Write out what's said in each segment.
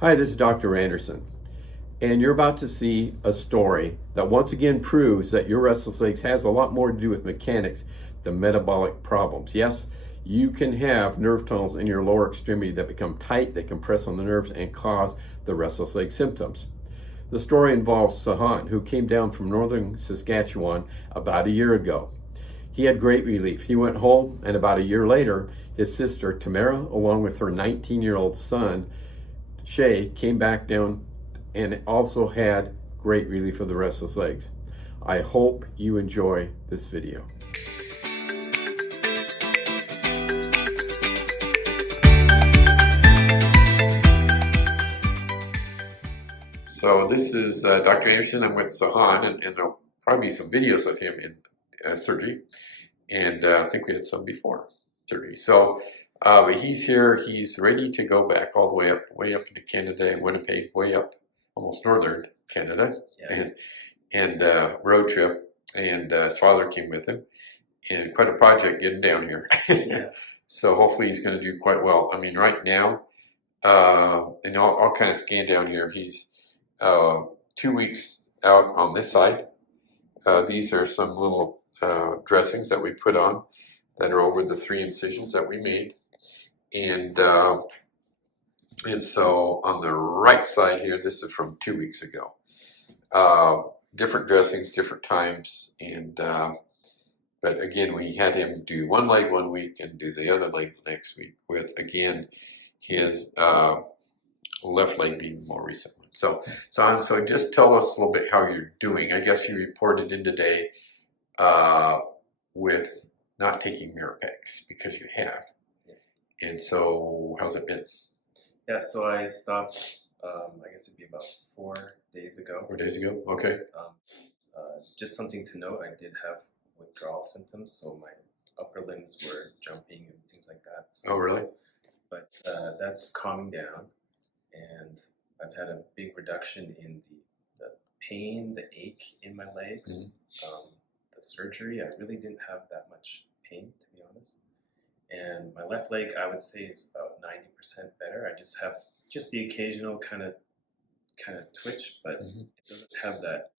Hi, this is Dr. Anderson, and you're about to see a story that once again proves that your restless legs has a lot more to do with mechanics than metabolic problems. Yes, you can have nerve tunnels in your lower extremity that become tight, they compress on the nerves and cause the restless leg symptoms. The story involves Sajan, who came down from northern Saskatchewan about a year ago. He had great relief. He went home, and about a year later, his sister Tamera, along with her 19-year-old son, Shea, came back down and also had great relief of the restless legs. I hope you enjoy this video. So this is Dr. Anderson. I'm with Sajan, and there'll probably be some videos of him in surgery. And I think we had some before surgery. So but he's here. He's ready to go back all the way up into Canada and Winnipeg, way up almost northern Canada, Yeah. and road trip. And his father came with him, and quite a project getting down here. Yeah. So hopefully he's going to do quite well. I mean, right now, and I'll kind of scan down here. He's 2 weeks out on this side. These are some little dressings that we put on that are over the 3 incisions that we made. And so on the right side here, this is from 2 weeks ago. Different dressings, different times, and but again, we had him do one leg 1 week and do the other leg next week, with again his left leg being the more recent one. So just tell us a little bit how you're doing. I guess you reported in today with not taking Mirapex because you have. And so, how's it been? Yeah, so I stopped, I guess it'd be about 4 days ago. 4 days ago? Okay. Just something to note, I did have withdrawal symptoms, so my upper limbs were jumping and things like that. So, oh, really? But that's calming down, and I've had a big reduction in the pain, the ache in my legs. Mm-hmm. The surgery, I really didn't have that much pain, to be honest. And my left leg, I would say, is about 90% better. I just have the occasional kind of twitch, but mm-hmm. It doesn't have that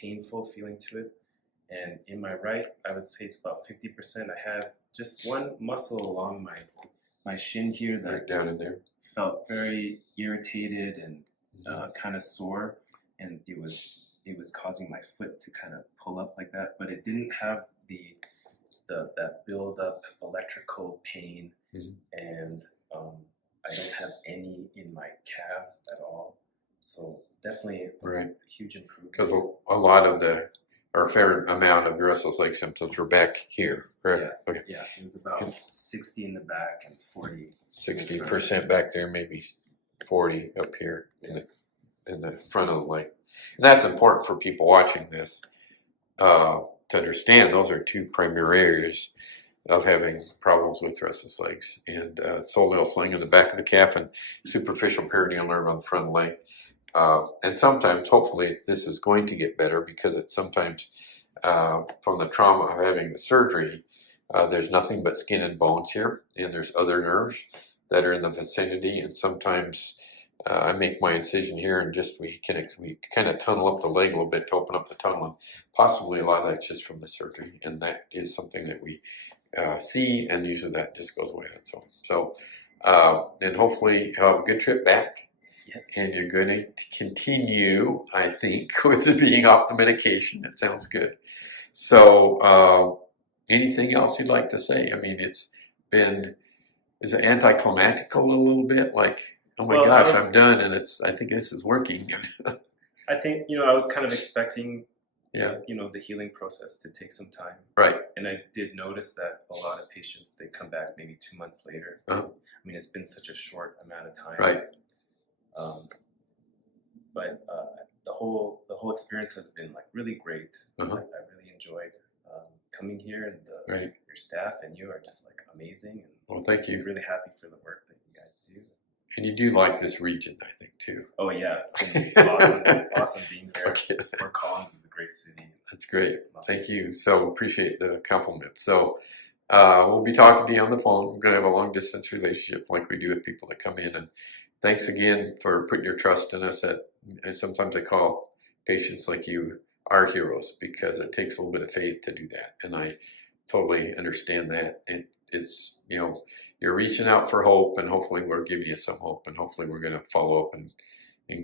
painful feeling to it. And in my right, I would say it's about 50%. I have just one muscle along my shin here that right down in there felt very irritated and kind of sore, and it was causing my foot to kind of pull up like that. But it didn't have that build up electrical pain, mm-hmm. And I don't have any in my calves at all. So definitely right. A huge improvement. Because a lot of or a fair amount of restless leg symptoms were back here, correct? Yeah, okay. Yeah, it was about 60 in the back and 40. 60% back there, maybe 40 up here in the front of the leg. And that's important for people watching this to understand. Those are two primary areas of having problems with restless legs, and soleal sling in the back of the calf and superficial perineal nerve on the front of the leg. And sometimes, hopefully, this is going to get better because it's sometimes from the trauma of having the surgery, there's nothing but skin and bones here, and there's other nerves that are in the vicinity, and sometimes I make my incision here, and we kind of tunnel up the leg a little bit to open up the tunnel, and possibly a lot of that's just from the surgery, and that is something that we see, and usually that just goes away on its own. So, and hopefully you'll have a good trip back. Yes. And you're going to continue, I think, with being off the medication. It sounds good. So, anything else you'd like to say? I mean, is it anticlimactic a little bit? Like, oh my gosh, I'm done, and I think this is working. I think, I was kind of expecting, yeah, the healing process to take some time. Right. And I did notice that a lot of patients, they come back maybe 2 months later. Uh-huh. I mean, it's been such a short amount of time. Right. But the whole experience has been like really great. Uh-huh. I really enjoyed coming here, and right. Your staff and you are just like amazing. And well, thank you. I'm really happy for the work that you guys do. And you do like this region, I think, too. Oh yeah, it's been awesome being here. Okay. Fort Collins is a great city. That's great. Thank you. So appreciate the compliment. So we'll be talking to you on the phone. We're going to have a long distance relationship like we do with people that come in, thanks again for putting your trust in us. And sometimes I call patients like you our heroes because it takes a little bit of faith to do that. And I totally understand that. It's, you're reaching out for hope, and hopefully we're giving you some hope, and hopefully we're going to follow up and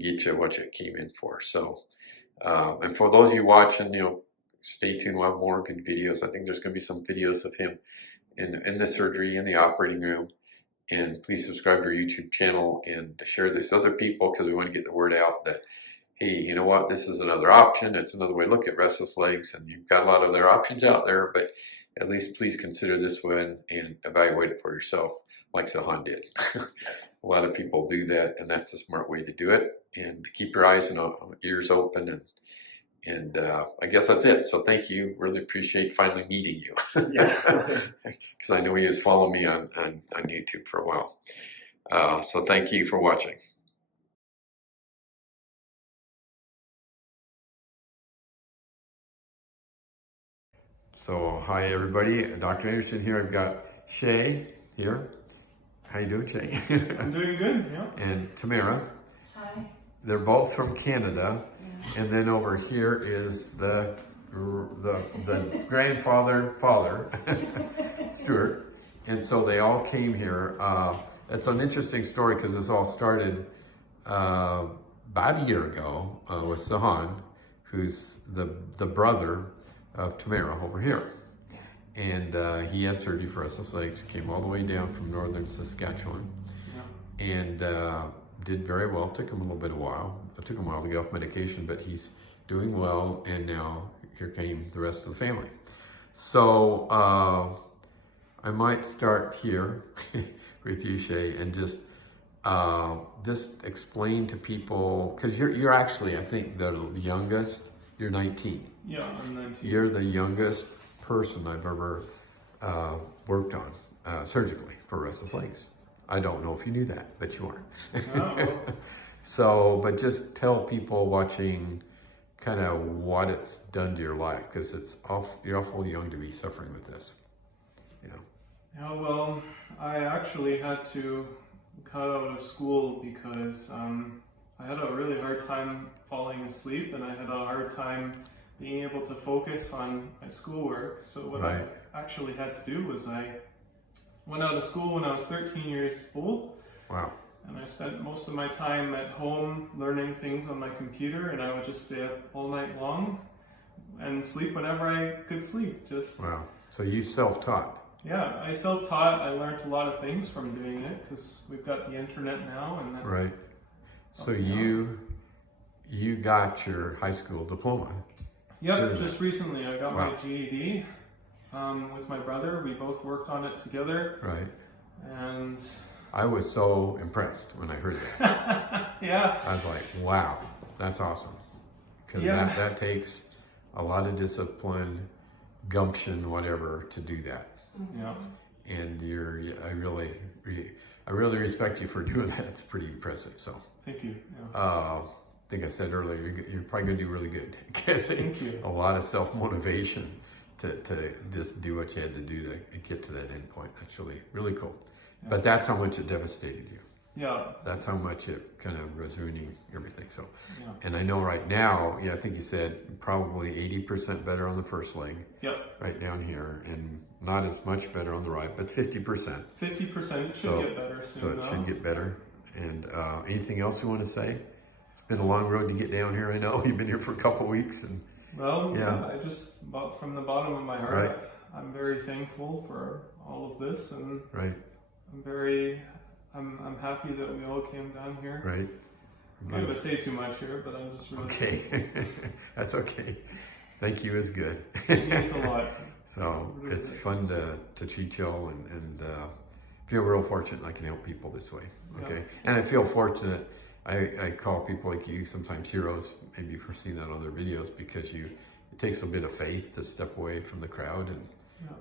get you what you came in for. So, and for those of you watching, stay tuned. We'll have more good videos. I think there's going to be some videos of him in the surgery, in the operating room. And please subscribe to our YouTube channel and share this with other people, because we want to get the word out that, hey, you know what, this is another option. It's another way to look at restless legs, and you've got a lot of other options out there, but at least please consider this one and evaluate it for yourself, like Sajan did. Yes. A lot of people do that, and that's a smart way to do it. And keep your eyes and ears open, and I guess that's it. So thank you. Really appreciate finally meeting you. Yeah. Because I know he was following me on YouTube for a while. So thank you for watching. So hi everybody, Dr. Anderson here. I've got Shea here. How you doing, Shea? I'm doing good, yeah. And Tamera. Hi. They're both from Canada. Yeah. And then over here is the grandfather, Stuart. And so they all came here. It's an interesting story because this all started about a year ago with Sajan, who's the brother of Tamera over here. And he had surgery for restless legs, came all the way down from northern Saskatchewan, and did very well. Took him a little bit of while. It took him a while to get off medication, but he's doing well, and now here came the rest of the family. So I might start here with you, Shea, and just explain to people, because you're actually, I think, the youngest. You're 19. Yeah, I'm 19. You're the youngest person I've ever worked on surgically for restless legs. I don't know if you knew that, but you are. Oh, well. So, but just tell people watching kind of what it's done to your life, because you're awful young to be suffering with this. Yeah, well, I actually had to cut out of school because I had a really hard time falling asleep, and I had a hard time being able to focus on my schoolwork. So what I actually had to do was I went out of school when I was 13 years old. Wow. And I spent most of my time at home learning things on my computer, and I would just stay up all night long and sleep whenever I could sleep. Wow. So you self-taught? Yeah, I self-taught. I learned a lot of things from doing it because we've got the internet now, and that's right. So you got your high school diploma? Yep, just recently I got my GED with my brother. We both worked on it together. Right. And I was so impressed when I heard that. Yeah. I was like, wow, that's awesome. Because that takes a lot of discipline, gumption, whatever, to do that. Yeah. And I really respect you for doing that. It's pretty impressive. So thank you. Yeah. I think I said earlier, you're probably going to do really good. Thank you. A lot of self-motivation to just do what you had to do to get to that end point. That's really, really cool. Yeah. But that's how much it devastated you. Yeah. That's how much it kind of was ruining everything. So, yeah. And I know right now, I think you said probably 80% better on the first leg. Yep. Right down here, and not as much better on the right, but 50%. 50% should get better soon. So it should get better. And anything else you want to say? It's been a long road to get down here. I know you've been here for a couple of weeks, and well, yeah, I just, from the bottom of my heart, I'm very thankful for all of this, and I'm happy that we all came down here. Right. I'm not going to say too much here, but I'm just really okay. That's okay. Thank you is good. It means a lot. So really it's fun to treat y'all and feel real fortunate I can help people this way. Okay. Yeah. And I feel fortunate. I call people like you sometimes heroes, maybe for seeing that on other videos, because it takes a bit of faith to step away from the crowd, and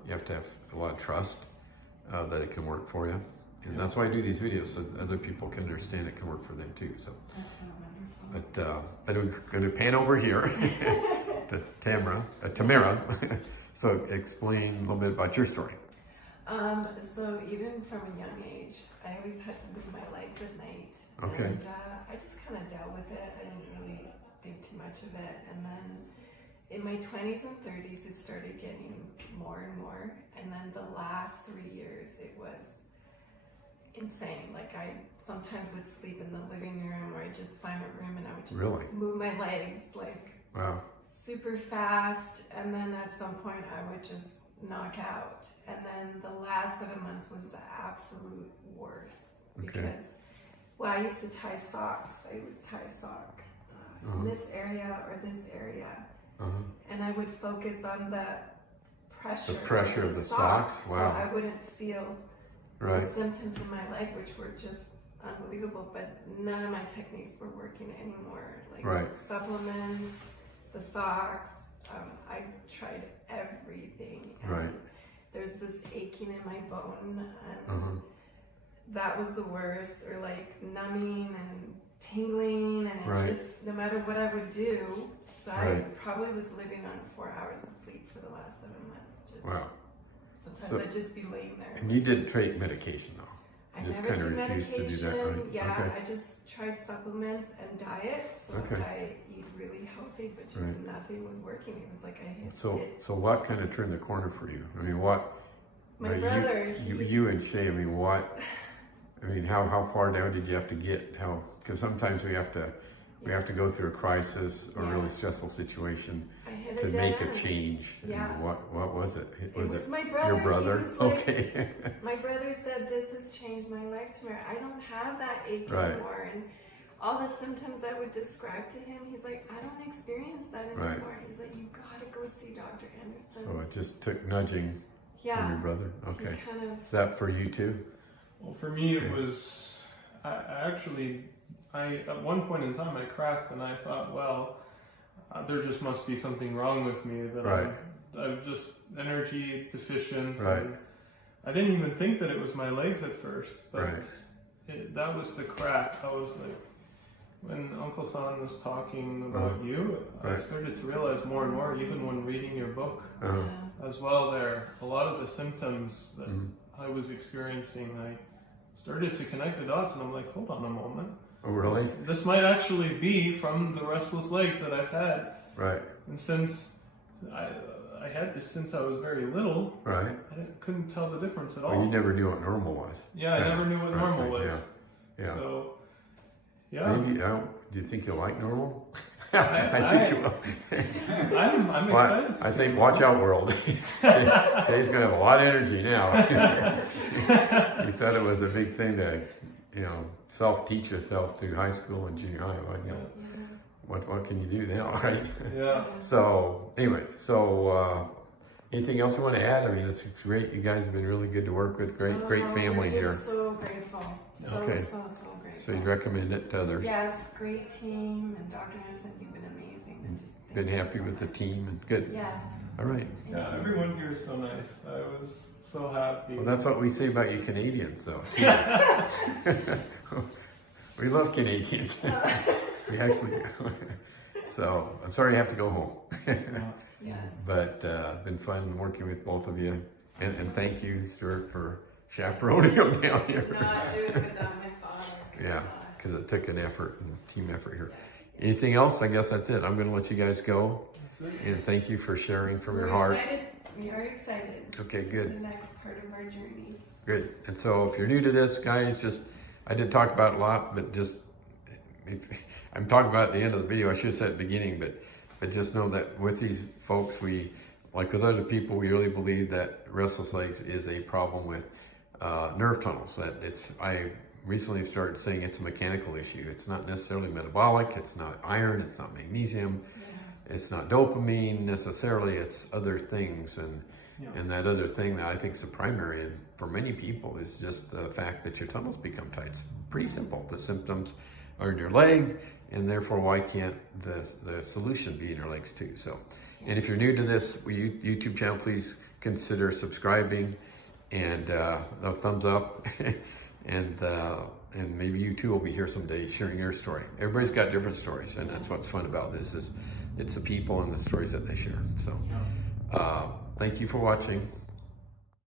you have to have a lot of trust that it can work for you. And that's why I do these videos, so other people can understand it can work for them too. So, but I'm going to pan over here to Tamera. So explain a little bit about your story. So even from a young age, I always had to move my legs at night. Okay. And I just kind of dealt with it. I didn't really think too much of it. And then in my 20s and 30s, it started getting more and more. And then the last 3 years, it was insane. Like I sometimes would sleep in the living room, or I'd just find a room and I would just Really? move my legs like Wow. super fast. And then at some point, I would just knock out. And then the last 7 months was the absolute worst because, well, I used to tie socks. I would tie a sock in this area or this area, and I would focus on the pressure of the socks. Wow. So I wouldn't feel the symptoms in my leg, which were just unbelievable. But none of my techniques were working anymore. Like supplements, the socks. I tried everything. And there's this aching in my bone, and that was the worst. Or like numbing and tingling, and it just, no matter what I would do. So I probably was living on 4 hours of sleep for the last 7 months. Just, wow. Sometimes I'd just be laying there. And you didn't take medication though? I just never kind of took refused medication. to do that, right? Yeah, I just tried supplements and diet. So I eat really healthy, but just nothing was working. It was like I hit it. So what kind of turned the corner for you? I mean, what? My brother. You and Shea. I mean, what? I mean, how far down did you have to get? Because sometimes we have to go through a crisis or a really stressful situation to make a change. Yeah. And what was it? It was my brother. Your brother? Like, okay. My brother said, "This has changed my life, Tamera. I don't have that ache anymore." And all the symptoms I would describe to him, he's like, "I don't experience that anymore." He's like, "You gotta go see Dr. Anderson." So it just took nudging from your brother. Okay. Is that for you too? Well, for me, it was. I at one point in time I cracked and I thought, well, there just must be something wrong with me, that I'm just energy deficient. And I didn't even think that it was my legs at first, but that was the crack. I was like, when Uncle San was talking about you, I started to realize more and more, even when reading your book as well, a lot of the symptoms that I was experiencing, I started to connect the dots, and I'm like, hold on a moment. Oh, really? This might actually be from the restless legs that I've had. Right. And since I had this since I was very little, I couldn't tell the difference at all. Well, you never knew what normal was. Yeah, I never knew what normal was. Yeah. So, yeah. Maybe, do you think you'll like normal? I think you will. I'm excited. I think, watch out, world. Shay's going to have a lot of energy now. You thought it was a big thing to, self-teach yourself through high school and junior high. What can you do now, right? Yeah. So, anyway, anything else you want to add? I mean, it's great. You guys have been really good to work with. Great family here. So grateful. So grateful. So you'd recommend it to others? Yes, great team, and Dr. Anderson, you've been amazing. Been happy with the team, and good. Yes. All right. Yeah, everyone here is so nice. I was so happy. Well, that's what we say about you Canadians, though. We love Canadians. We actually. So I'm sorry you have to go home. Yes. But been fun working with both of you, and thank you, Stuart, for chaperoning them down here. Not doing it without my father. Yeah, because it took an effort and team effort here. Anything else? I guess that's it. I'm going to let you guys go. That's it. And thank you for sharing from your heart. We are excited. Okay, good. The next part of our journey. Good. And so if you're new to this, guys, I did talk about it a lot, but I'm talking about at the end of the video. I should have said at the beginning, but just know that with these folks, like with other people, we really believe that restless legs is a problem with nerve tunnels. I recently started saying it's a mechanical issue. It's not necessarily metabolic. It's not iron. It's not magnesium. It's not dopamine necessarily. It's other things, and that other thing that I think is the primary for many people is just the fact that your tunnels become tight. It's pretty simple. The symptoms are in your leg, and therefore why can't the solution be in your legs too? So, and if you're new to this YouTube channel, please consider subscribing and a thumbs up. And maybe you too will be here someday sharing your story. Everybody's got different stories, and that's what's fun about this is it's the people and the stories that they share. So thank you for watching.